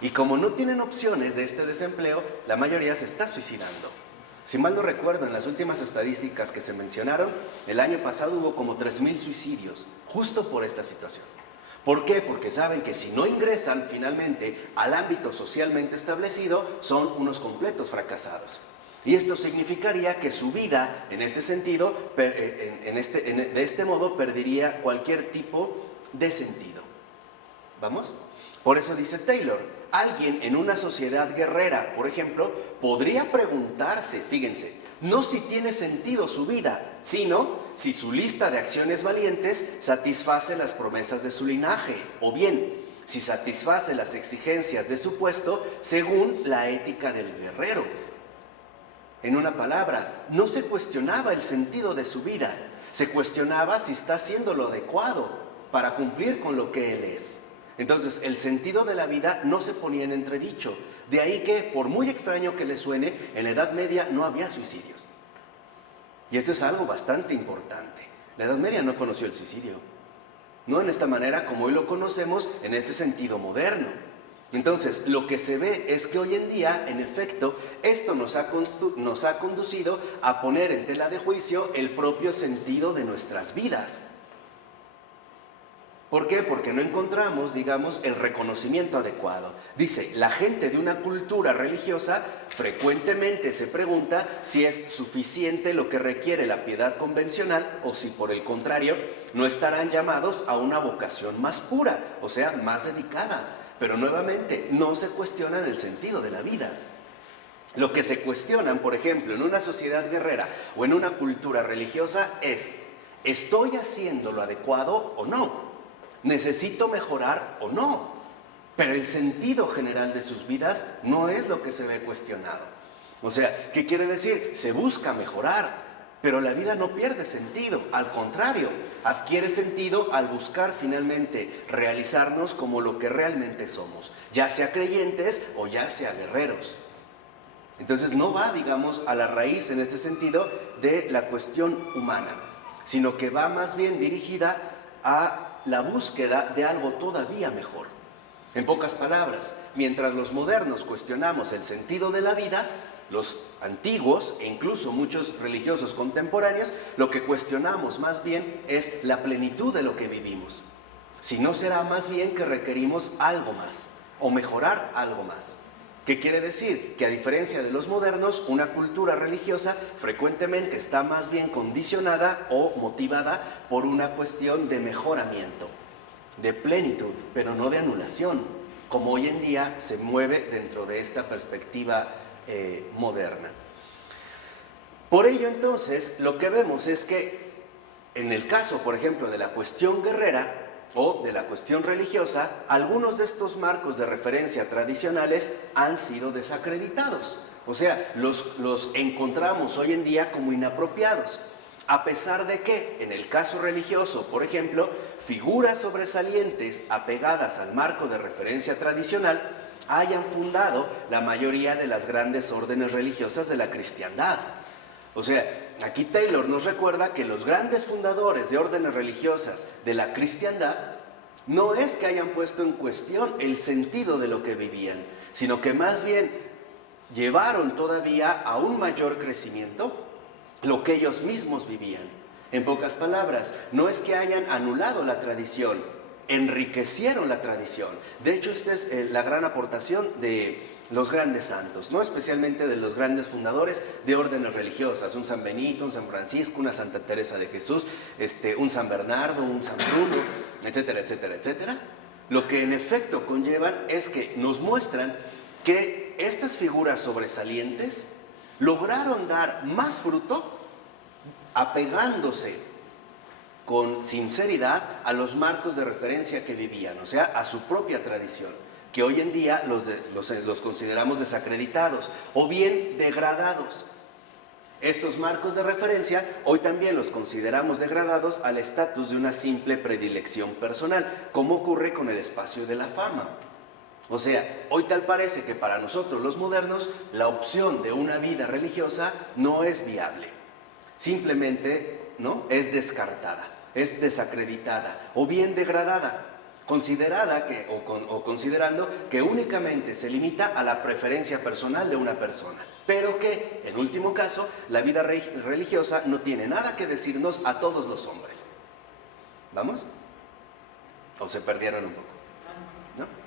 Y como no tienen opciones de este desempleo, la mayoría se está suicidando. Si mal no recuerdo, en las últimas estadísticas que se mencionaron, el año pasado hubo como 3,000 suicidios, justo por esta situación. ¿Por qué? Porque saben que si no ingresan finalmente al ámbito socialmente establecido, son unos completos fracasados. Y esto significaría que su vida, en este sentido, de este modo, perdería cualquier tipo de sentido. ¿Vamos? Por eso dice Taylor, alguien en una sociedad guerrera, por ejemplo, podría preguntarse, fíjense, no si tiene sentido su vida, sino si su lista de acciones valientes satisface las promesas de su linaje, o bien, si satisface las exigencias de su puesto según la ética del guerrero. En una palabra, no se cuestionaba el sentido de su vida, se cuestionaba si está haciendo lo adecuado para cumplir con lo que él es. Entonces, el sentido de la vida no se ponía en entredicho. De ahí que, por muy extraño que le suene, en la Edad Media no había suicidios. Y esto es algo bastante importante. La Edad Media no conoció el suicidio. No en esta manera como hoy lo conocemos, en este sentido moderno. Entonces, lo que se ve es que hoy en día, en efecto, esto nos ha conducido a poner en tela de juicio el propio sentido de nuestras vidas. ¿Por qué? Porque no encontramos, digamos, el reconocimiento adecuado. Dice, la gente de una cultura religiosa frecuentemente se pregunta si es suficiente lo que requiere la piedad convencional o si, por el contrario, no estarán llamados a una vocación más pura, o sea, más dedicada. Pero nuevamente, no se cuestionan el sentido de la vida. Lo que se cuestionan, por ejemplo, en una sociedad guerrera o en una cultura religiosa es, ¿estoy haciendo lo adecuado o no? ¿Necesito mejorar o no? Pero el sentido general de sus vidas no es lo que se ve cuestionado. O sea, ¿qué quiere decir? Se busca mejorar, Pero la vida no pierde sentido, al contrario, adquiere sentido al buscar finalmente realizarnos como lo que realmente somos, ya sea creyentes o ya sea guerreros. Entonces no va, digamos, a la raíz en este sentido de la cuestión humana, sino que va más bien dirigida a la búsqueda de algo todavía mejor. En pocas palabras, mientras los modernos cuestionamos el sentido de la vida, los antiguos e incluso muchos religiosos contemporáneos, lo que cuestionamos más bien es la plenitud de lo que vivimos. Si no será más bien que requerimos algo más o mejorar algo más. ¿Qué quiere decir? Que a diferencia de los modernos, una cultura religiosa frecuentemente está más bien condicionada o motivada por una cuestión de mejoramiento, de plenitud, pero no de anulación, como hoy en día se mueve dentro de esta perspectiva moderna. Por ello, entonces, lo que vemos es que en el caso, por ejemplo, de la cuestión guerrera o de la cuestión religiosa, algunos de estos marcos de referencia tradicionales han sido desacreditados. O sea, los encontramos hoy en día como inapropiados. A pesar de que, en el caso religioso, por ejemplo, figuras sobresalientes apegadas al marco de referencia tradicional hayan fundado la mayoría de las grandes órdenes religiosas de la cristiandad. O sea, aquí Taylor nos recuerda que los grandes fundadores de órdenes religiosas de la cristiandad no es que hayan puesto en cuestión el sentido de lo que vivían, sino que más bien llevaron todavía a un mayor crecimiento lo que ellos mismos vivían. En pocas palabras, no es que hayan anulado la tradición, enriquecieron la tradición. De hecho, esta es la gran aportación de los grandes santos, ¿no? Especialmente de los grandes fundadores de órdenes religiosas, un San Benito, un San Francisco, una Santa Teresa de Jesús, un San Bernardo, un San Bruno, etcétera, etcétera, etcétera. Lo que en efecto conllevan es que nos muestran que estas figuras sobresalientes lograron dar más fruto apegándose con sinceridad a los marcos de referencia que vivían, o sea, a su propia tradición, que hoy en día los consideramos desacreditados o bien degradados. Estos marcos de referencia hoy también los consideramos degradados al estatus de una simple predilección personal, como ocurre con el espacio de la fama. O sea, hoy tal parece que para nosotros los modernos la opción de una vida religiosa no es viable. Simplemente, ¿no?, es descartada, es desacreditada o bien degradada, considerada considerando que únicamente se limita a la preferencia personal de una persona, pero que, en último caso, la vida religiosa no tiene nada que decirnos a todos los hombres. ¿Vamos? ¿O se perdieron un poco? ¿No?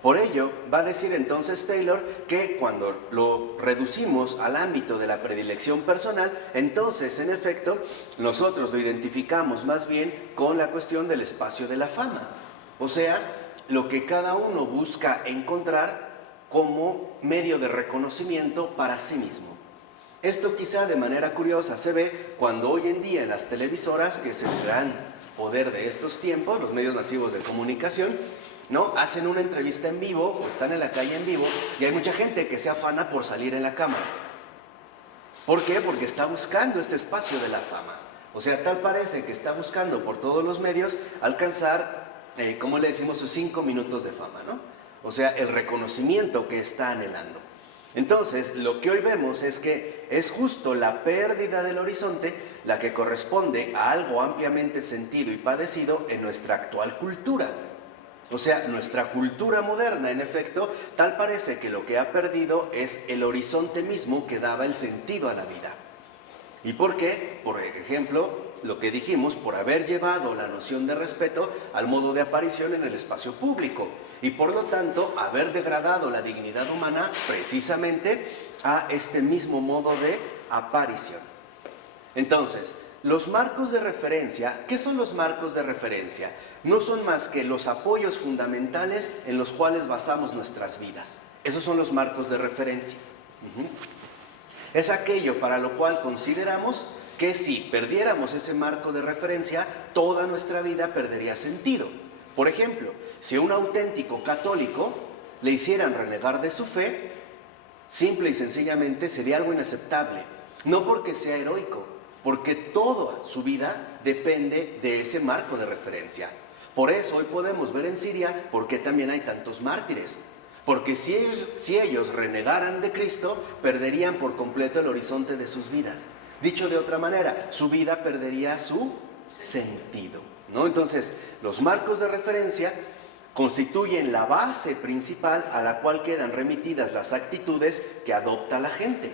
Por ello, va a decir entonces Taylor que cuando lo reducimos al ámbito de la predilección personal, entonces, en efecto, nosotros lo identificamos más bien con la cuestión del espacio de la fama. O sea, lo que cada uno busca encontrar como medio de reconocimiento para sí mismo. Esto quizá de manera curiosa se ve cuando hoy en día en las televisoras, que es el gran poder de estos tiempos, los medios masivos de comunicación, ¿no?, hacen una entrevista en vivo o están en la calle en vivo y hay mucha gente que se afana por salir en la cámara. ¿Por qué? Porque está buscando este espacio de la fama. O sea, tal parece que está buscando por todos los medios alcanzar, como le decimos, sus 5 minutos de fama, ¿no? O sea, el reconocimiento que está anhelando. Entonces, lo que hoy vemos es que es justo la pérdida del horizonte la que corresponde a algo ampliamente sentido y padecido en nuestra actual cultura. O sea, nuestra cultura moderna, en efecto, tal parece que lo que ha perdido es el horizonte mismo que daba el sentido a la vida. ¿Y por qué? Por ejemplo, lo que dijimos, por haber llevado la noción de respeto al modo de aparición en el espacio público y por lo tanto haber degradado la dignidad humana precisamente a este mismo modo de aparición. Entonces, los marcos de referencia, ¿qué son los marcos de referencia? No son más que los apoyos fundamentales en los cuales basamos nuestras vidas. Esos son los marcos de referencia. Es aquello para lo cual consideramos que si perdiéramos ese marco de referencia, toda nuestra vida perdería sentido. Por ejemplo, si a un auténtico católico le hicieran renegar de su fe, simple y sencillamente sería algo inaceptable. No porque sea heroico, porque toda su vida depende de ese marco de referencia. Por eso hoy podemos ver en Siria por qué también hay tantos mártires. Porque si ellos renegaran de Cristo, perderían por completo el horizonte de sus vidas. Dicho de otra manera, su vida perdería su sentido, ¿no? Entonces, los marcos de referencia constituyen la base principal a la cual quedan remitidas las actitudes que adopta la gente.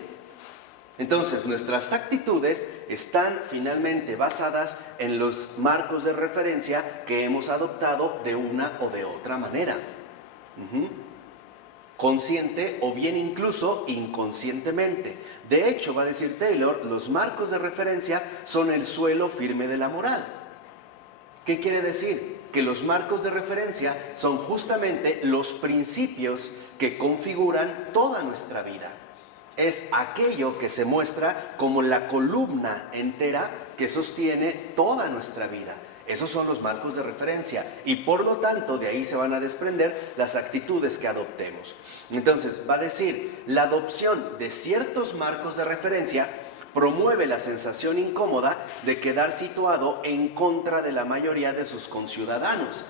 Entonces, nuestras actitudes están finalmente basadas en los marcos de referencia que hemos adoptado de una o de otra manera. Consciente o bien incluso inconscientemente. De hecho, va a decir Taylor, los marcos de referencia son el suelo firme de la moral. ¿Qué quiere decir? Que los marcos de referencia son justamente los principios que configuran toda nuestra vida. Es aquello que se muestra como la columna entera que sostiene toda nuestra vida. Esos son los marcos de referencia y por lo tanto de ahí se van a desprender las actitudes que adoptemos. Entonces va a decir, la adopción de ciertos marcos de referencia promueve la sensación incómoda de quedar situado en contra de la mayoría de sus conciudadanos.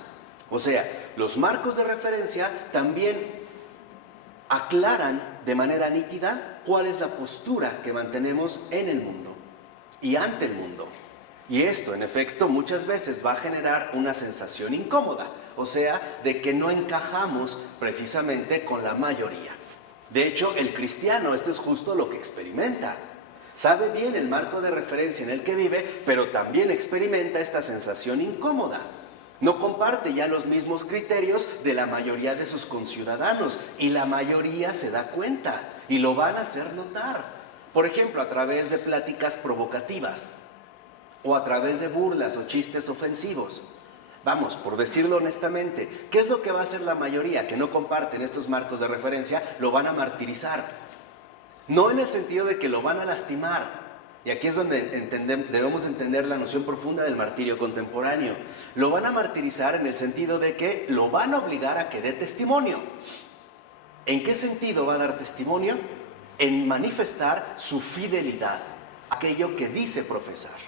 O sea, los marcos de referencia también aclaran de manera nítida cuál es la postura que mantenemos en el mundo y ante el mundo. Y esto, en efecto, muchas veces va a generar una sensación incómoda, o sea, de que no encajamos precisamente con la mayoría. De hecho, el cristiano, esto es justo lo que experimenta. Sabe bien el marco de referencia en el que vive, pero también experimenta esta sensación incómoda. No comparte ya los mismos criterios de la mayoría de sus conciudadanos y la mayoría se da cuenta y lo van a hacer notar. Por ejemplo, a través de pláticas provocativas o a través de burlas o chistes ofensivos. Vamos, por decirlo honestamente, ¿qué es lo que va a hacer la mayoría que no comparten estos marcos de referencia? Lo van a martirizar. No en el sentido de que lo van a lastimar. Y aquí es donde debemos entender la noción profunda del martirio contemporáneo. Lo van a martirizar en el sentido de que lo van a obligar a que dé testimonio. ¿En qué sentido va a dar testimonio? En manifestar su fidelidad, aquello que dice profesar.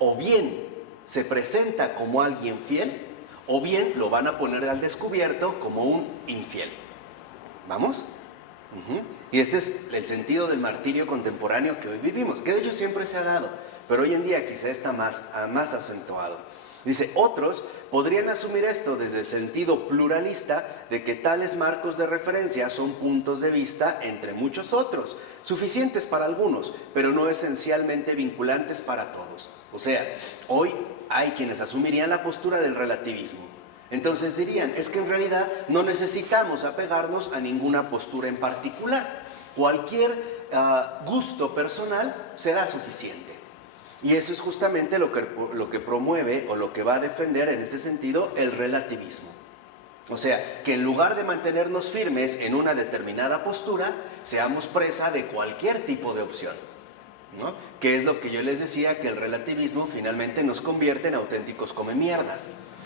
O bien se presenta como alguien fiel, o bien lo van a poner al descubierto como un infiel. ¿Vamos? Y este es el sentido del martirio contemporáneo que hoy vivimos, que de hecho siempre se ha dado, pero hoy en día quizá está más acentuado. Dice, otros podrían asumir esto desde el sentido pluralista de que tales marcos de referencia son puntos de vista entre muchos otros, suficientes para algunos, pero no esencialmente vinculantes para todos. O sea, hoy hay quienes asumirían la postura del relativismo. Entonces dirían, es que en realidad no necesitamos apegarnos a ninguna postura en particular. Cualquier gusto personal será suficiente. Y eso es justamente lo que promueve o lo que va a defender en este sentido el relativismo. O sea, que en lugar de mantenernos firmes en una determinada postura, seamos presa de cualquier tipo de opción, ¿no? Que es lo que yo les decía, que el relativismo finalmente nos convierte en auténticos comemierdas.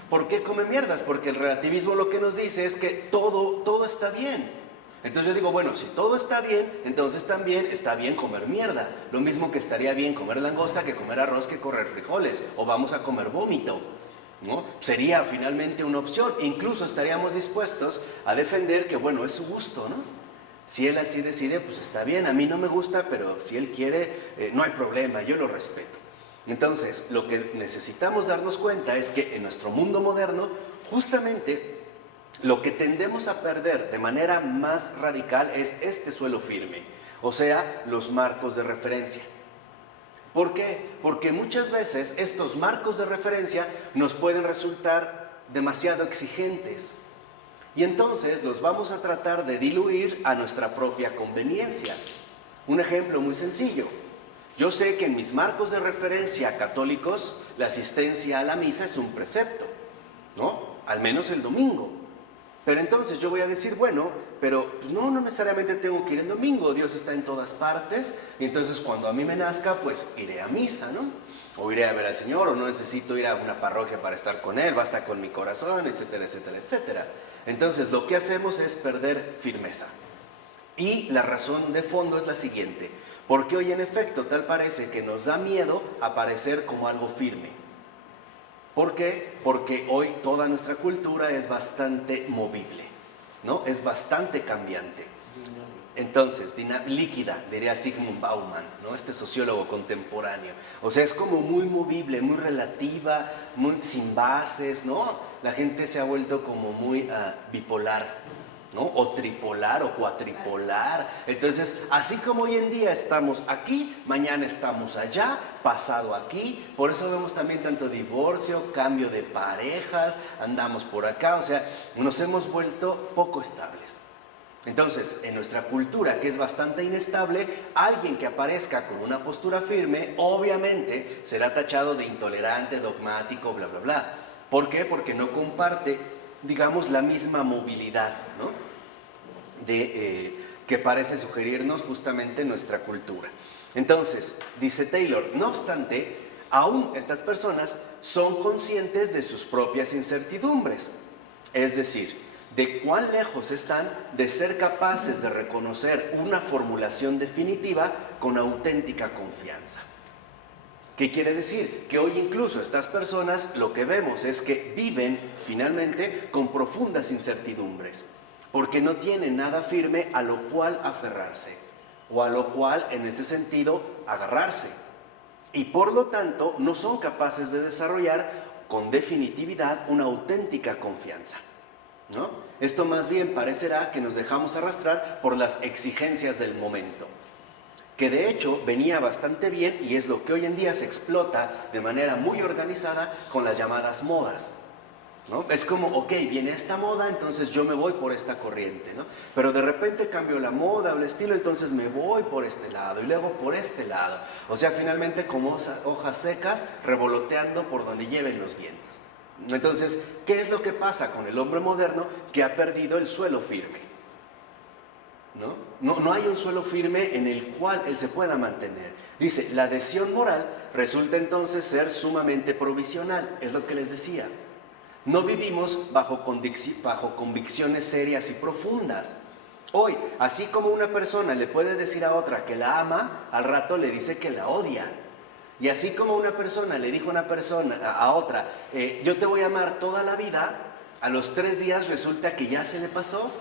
¿Por qué comemierdas? Porque el relativismo lo que nos dice es que todo está bien. Entonces yo digo, bueno, si todo está bien, entonces también está bien comer mierda. Lo mismo que estaría bien comer langosta que comer arroz que comer frijoles. O vamos a comer vómito, ¿no? Sería finalmente una opción. Incluso estaríamos dispuestos a defender que, bueno, es su gusto, ¿no? Si él así decide, pues está bien. A mí no me gusta, pero si él quiere, no hay problema, yo lo respeto. Entonces, lo que necesitamos darnos cuenta es que en nuestro mundo moderno, justamente lo que tendemos a perder de manera más radical es este suelo firme, o sea, los marcos de referencia. ¿Por qué? Porque muchas veces estos marcos de referencia nos pueden resultar demasiado exigentes y entonces los vamos a tratar de diluir a nuestra propia conveniencia. Un ejemplo muy sencillo. Yo sé que en mis marcos de referencia católicos la asistencia a la misa es un precepto, ¿no? Al menos el domingo. Pero entonces yo voy a decir, bueno, pero pues no necesariamente tengo que ir el domingo, Dios está en todas partes, y entonces cuando a mí me nazca, pues iré a misa, ¿no? O iré a ver al Señor, o no necesito ir a una parroquia para estar con Él, basta con mi corazón, etcétera, etcétera, etcétera. Entonces lo que hacemos es perder firmeza. Y la razón de fondo es la siguiente. Porque hoy en efecto tal parece que nos da miedo aparecer como algo firme. ¿Por qué? Porque hoy toda nuestra cultura es bastante movible, ¿no? Es bastante cambiante. Entonces, líquida, diría Zygmunt Bauman, ¿no? Este sociólogo contemporáneo. O sea, es como muy movible, muy relativa, muy sin bases, ¿no? La gente se ha vuelto como muy bipolar, ¿no? O tripolar o cuatripolar. Entonces, así como hoy en día estamos aquí, mañana estamos allá, pasado aquí. Por eso vemos también tanto divorcio, cambio de parejas, andamos por acá. O sea, nos hemos vuelto poco estables. Entonces, en nuestra cultura, que es bastante inestable, alguien que aparezca con una postura firme, obviamente será tachado de intolerante, dogmático, bla, bla, bla. ¿Por qué? Porque no comparte, digamos, la misma movilidad, ¿no? Que parece sugerirnos justamente nuestra cultura. Entonces, dice Taylor, no obstante, aún estas personas son conscientes de sus propias incertidumbres. Es decir, de cuán lejos están de ser capaces de reconocer una formulación definitiva con auténtica confianza. ¿Qué quiere decir? Que hoy incluso estas personas lo que vemos es que viven finalmente con profundas incertidumbres, porque no tienen nada firme a lo cual aferrarse, o a lo cual en este sentido agarrarse, y por lo tanto no son capaces de desarrollar con definitividad una auténtica confianza, ¿no? Esto más bien parecerá que nos dejamos arrastrar por las exigencias del momento, que de hecho venía bastante bien y es lo que hoy en día se explota de manera muy organizada con las llamadas modas, ¿no? Es como, ok, viene esta moda, entonces yo me voy por esta corriente, ¿no? Pero de repente cambió la moda o el estilo, entonces me voy por este lado y luego por este lado. O sea, finalmente como hojas secas revoloteando por donde lleven los vientos. Entonces, ¿qué es lo que pasa con el hombre moderno que ha perdido el suelo firme? No hay un suelo firme en el cual él se pueda mantener. Dice, la adhesión moral resulta entonces ser sumamente provisional, es lo que les decía. No vivimos bajo convicciones serias y profundas. Hoy, así como una persona le puede decir a otra que la ama, al rato le dice que la odia. Y así como una persona le dijo a otra, yo te voy a amar toda la vida, a los 3 días resulta que ya se le pasó.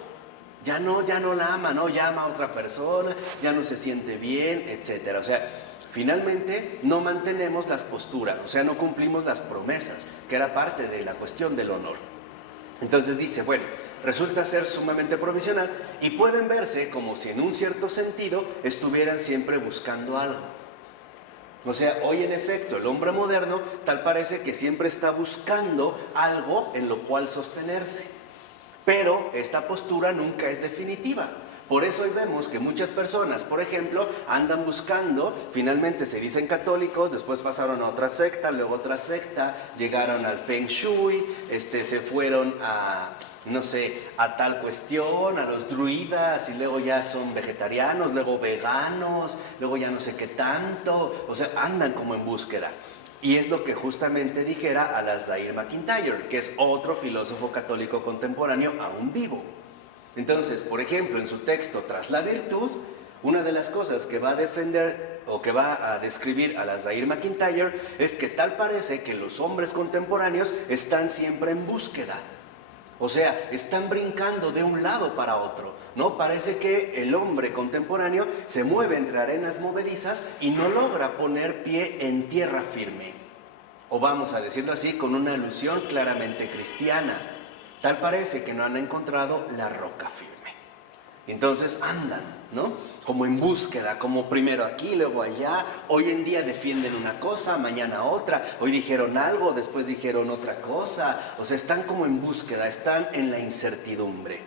Ya no la ama, ¿no? Ya ama a otra persona, ya no se siente bien, etc. O sea, finalmente no mantenemos las posturas, o sea, no cumplimos las promesas, que era parte de la cuestión del honor. Entonces dice, bueno, resulta ser sumamente provisional y pueden verse como si en un cierto sentido estuvieran siempre buscando algo. O sea, hoy en efecto el hombre moderno tal parece que siempre está buscando algo en lo cual sostenerse. Pero esta postura nunca es definitiva. Por eso hoy vemos que muchas personas, por ejemplo, andan buscando, finalmente se dicen católicos, después pasaron a otra secta, luego otra secta, llegaron al Feng Shui, se fueron a, no sé, a tal cuestión, a los druidas, y luego ya son vegetarianos, luego veganos, luego ya no sé qué tanto, o sea, andan como en búsqueda. Y es lo que justamente dijera Alasdair MacIntyre, que es otro filósofo católico contemporáneo aún vivo. Entonces, por ejemplo, en su texto Tras la virtud, una de las cosas que va a defender o que va a describir Alasdair MacIntyre es que tal parece que los hombres contemporáneos están siempre en búsqueda. O sea, están brincando de un lado para otro, ¿no? Parece que el hombre contemporáneo se mueve entre arenas movedizas y no logra poner pie en tierra firme. O vamos a decirlo así, con una alusión claramente cristiana. Tal parece que no han encontrado la roca firme. Entonces andan, ¿no? Como en búsqueda, como primero aquí, luego allá. Hoy en día defienden una cosa, mañana otra. Hoy dijeron algo, después dijeron otra cosa. O sea, están como en búsqueda, están en la incertidumbre.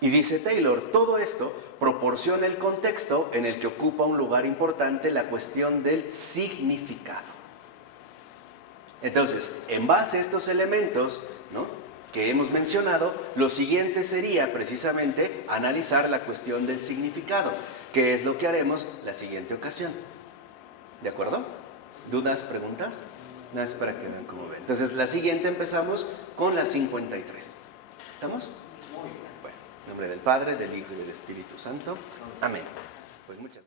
Y dice Taylor, todo esto proporciona el contexto en el que ocupa un lugar importante la cuestión del significado. Entonces, en base a estos elementos, ¿no?, que hemos mencionado, lo siguiente sería precisamente analizar la cuestión del significado, que es lo que haremos la siguiente ocasión. ¿De acuerdo? ¿Dudas, preguntas? No, es para que vean cómo ven. Entonces, la siguiente empezamos con la 53. ¿Estamos? Muy bien. Bueno, en nombre del Padre, del Hijo y del Espíritu Santo. Amén. Pues muchas gracias.